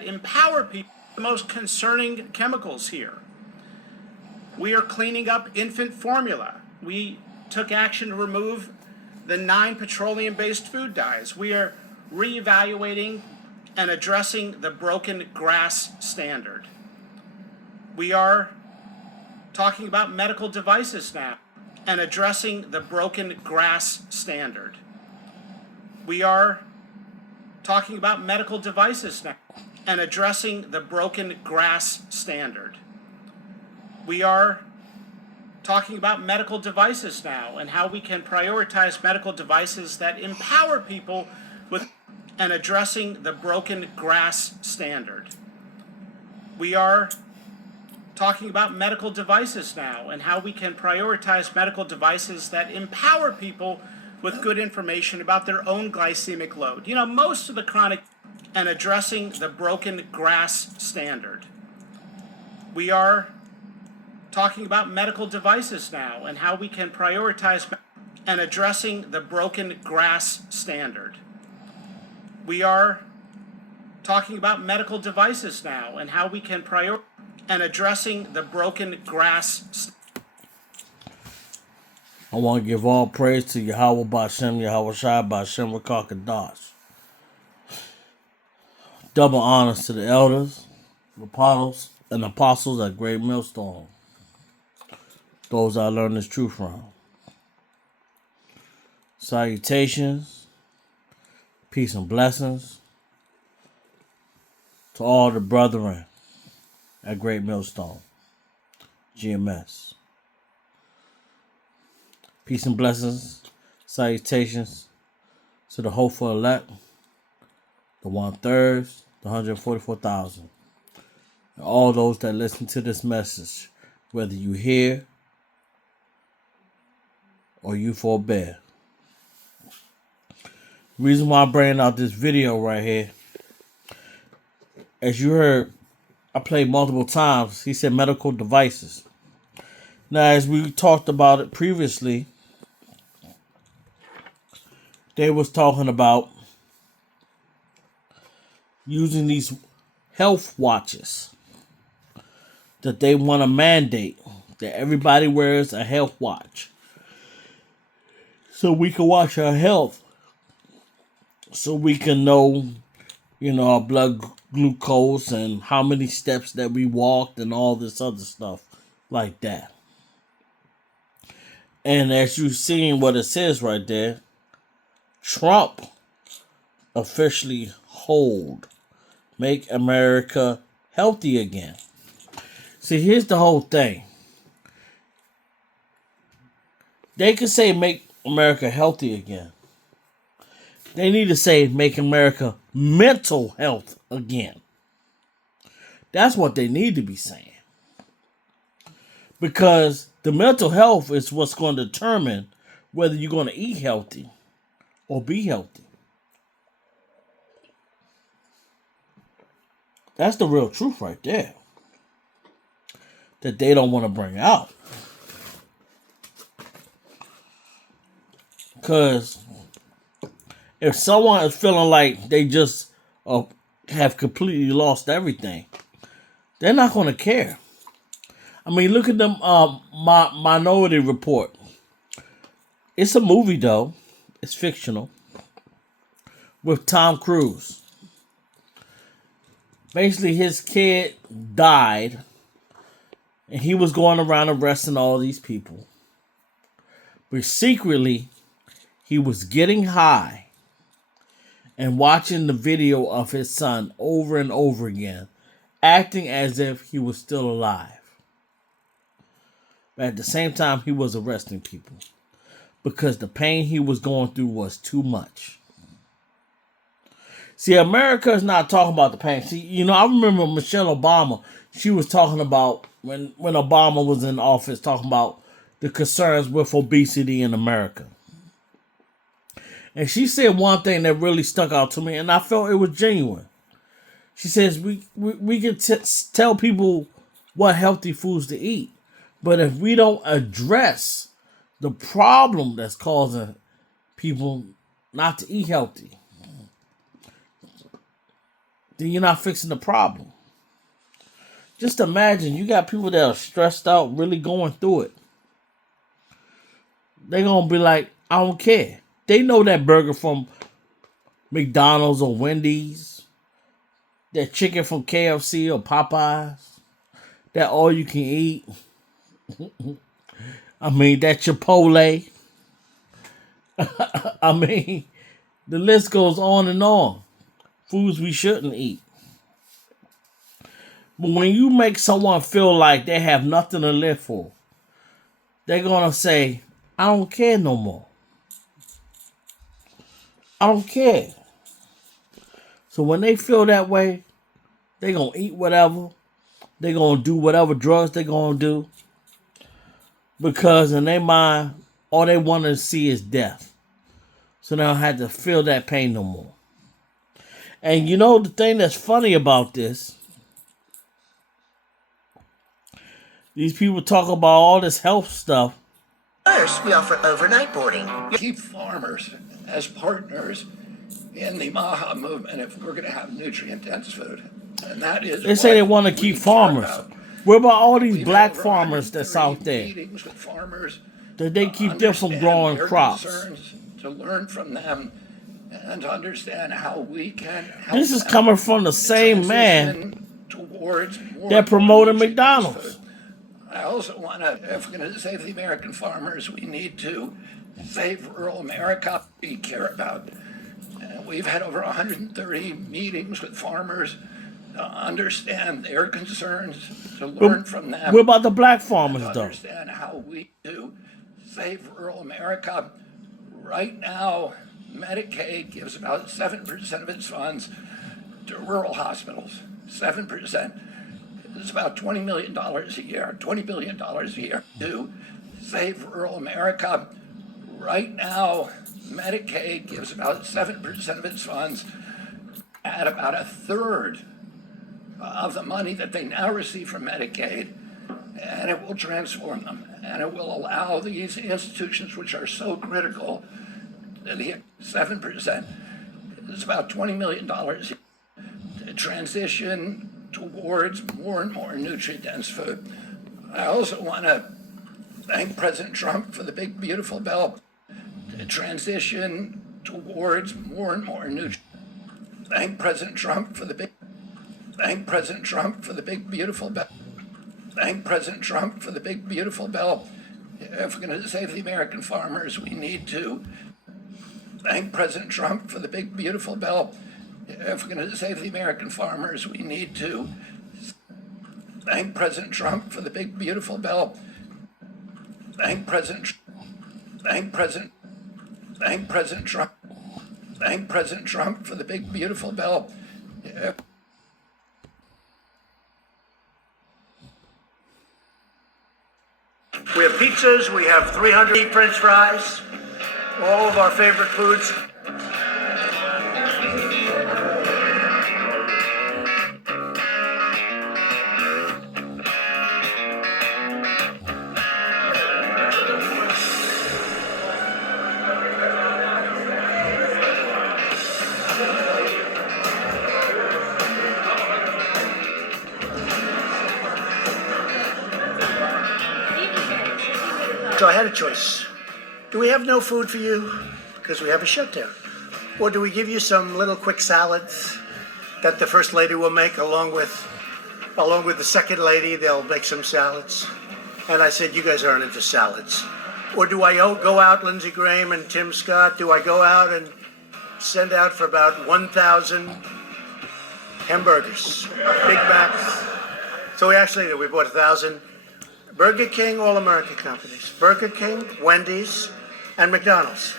empower people. The most concerning chemicals here. We are cleaning up infant formula. We took action to remove the 9 petroleum-based food dyes. We are reevaluating and addressing the broken grass standard. We are talking about medical devices now and addressing the broken grass standard. We are talking about medical devices now and addressing the broken grass standard. We are talking about medical devices now and how we can prioritize medical devices that empower people with and addressing the broken grass standard. We are talking about medical devices now and how we can prioritize medical devices that empower people with good information about their own glycemic load. You know, most of the chronic and addressing the broken grass standard. We are talking about medical devices now and how we can prioritize and addressing the broken grass standard. We are talking about medical devices now and how we can prioritize and addressing the broken grass. I want to give all praise to Yahweh Ba'Shem, Yahweh Shai Ba'Shem Rakakadash. Double honors to the elders, the apostles at Great Millstone. Those I learned this truth from. Salutations, peace and blessings to all the brethren at Great Millstone, GMS. Peace and blessings, salutations to the hopeful elect, the 1/3, the 144,000, and all those that listen to this message, whether you hear or you forbear. The reason why I'm bringing out this video right here, as you heard, I played multiple times. He said medical devices. Now, as we talked about it previously, they was talking about using these health watches that they want to mandate that everybody wears a health watch so we can watch our health, so we can know, our blood glucose and how many steps that we walked and all this other stuff like that. And as you've seen what it says right there, Trump officially make America healthy again. See, here's the whole thing. They can say make America healthy again. They need to say make America mental health again. That's what they need to be saying. Because the mental health is what's going to determine whether you're going to eat healthy or be healthy. That's the real truth right there that they don't want to bring out. Because if someone is feeling like they just have completely lost everything, they're not going to care. I mean, look at them Minority Report. It's a movie, though. It's fictional. With Tom Cruise. Basically, his kid died, and he was going around arresting all these people. But secretly, he was getting high and watching the video of his son over and over again, acting as if he was still alive. But at the same time, he was arresting people because the pain he was going through was too much. See, America is not talking about the pain. See, I remember Michelle Obama. She was talking about when Obama was in office, talking about the concerns with obesity in America. And she said one thing that really stuck out to me, and I felt it was genuine. She says we can tell people what healthy foods to eat, but if we don't address the problem that's causing people not to eat healthy, then you're not fixing the problem. Just imagine you got people that are stressed out, really going through it. They're going to be like, I don't care. They know that burger from McDonald's or Wendy's, that chicken from KFC or Popeyes, that all you can eat. I mean, that Chipotle. I mean, the list goes on and on. Foods we shouldn't eat. But when you make someone feel like they have nothing to live for, they're going to say, I don't care no more. I don't care. So when they feel that way, they're going to eat whatever. They're going to do whatever drugs they're going to do. Because in their mind, all they want to see is death. So they don't have to feel that pain no more. And you know the thing that's funny about this? These people talk about all this health stuff. First, we offer overnight boarding. Keep farmers as partners in the MAHA movement if we're going to have nutrient-dense food. And that is They say they want to keep farmers. What about all these black farmers that's out there? Meetings with farmers That they keep them from growing crops. To learn from them and to understand how we can help This is them coming from the same man towards that promoted McDonald's. I also want to, if we're going to save the American farmers, we need to save rural America we care about. We've had over 130 meetings with farmers to understand their concerns, to learn from them. What about the black farmers, though? Understand how we do save rural America. Right now, Medicaid gives about 7% of its funds to rural hospitals. 7%. It's about $20 million a year, $20 billion a year to save rural America. Right now, Medicaid gives about 7% of its funds at about a third of the money that they now receive from Medicaid, and it will transform them, and it will allow these institutions which are so critical, the 7%, is about $20 million to transition towards more and more nutrient-dense food. I also want to thank President Trump for the big, beautiful bill to transition towards more and more nutrient. Thank President Trump for the big. Thank President Trump for the big, beautiful bill. Thank President Trump for the big, beautiful bill. If we're going to save the American farmers, we need to thank President Trump for the big, beautiful bill. If we're going to save the American farmers, we need to thank President Trump for the big, beautiful bill. Thank President Trump for the big, beautiful bill. We have pizzas, we have 300 French fries, all of our favorite foods. So I had a choice. Do we have no food for you because we have a shutdown? Or do we give you some little quick salads that the first lady will make along with the second lady? They'll make some salads. And I said, you guys aren't into salads. Or do I go out, Lindsey Graham and Tim Scott, do I go out and send out for about 1,000 hamburgers, Big Macs? So we bought 1,000. Burger King, all American companies. Burger King, Wendy's, and McDonald's.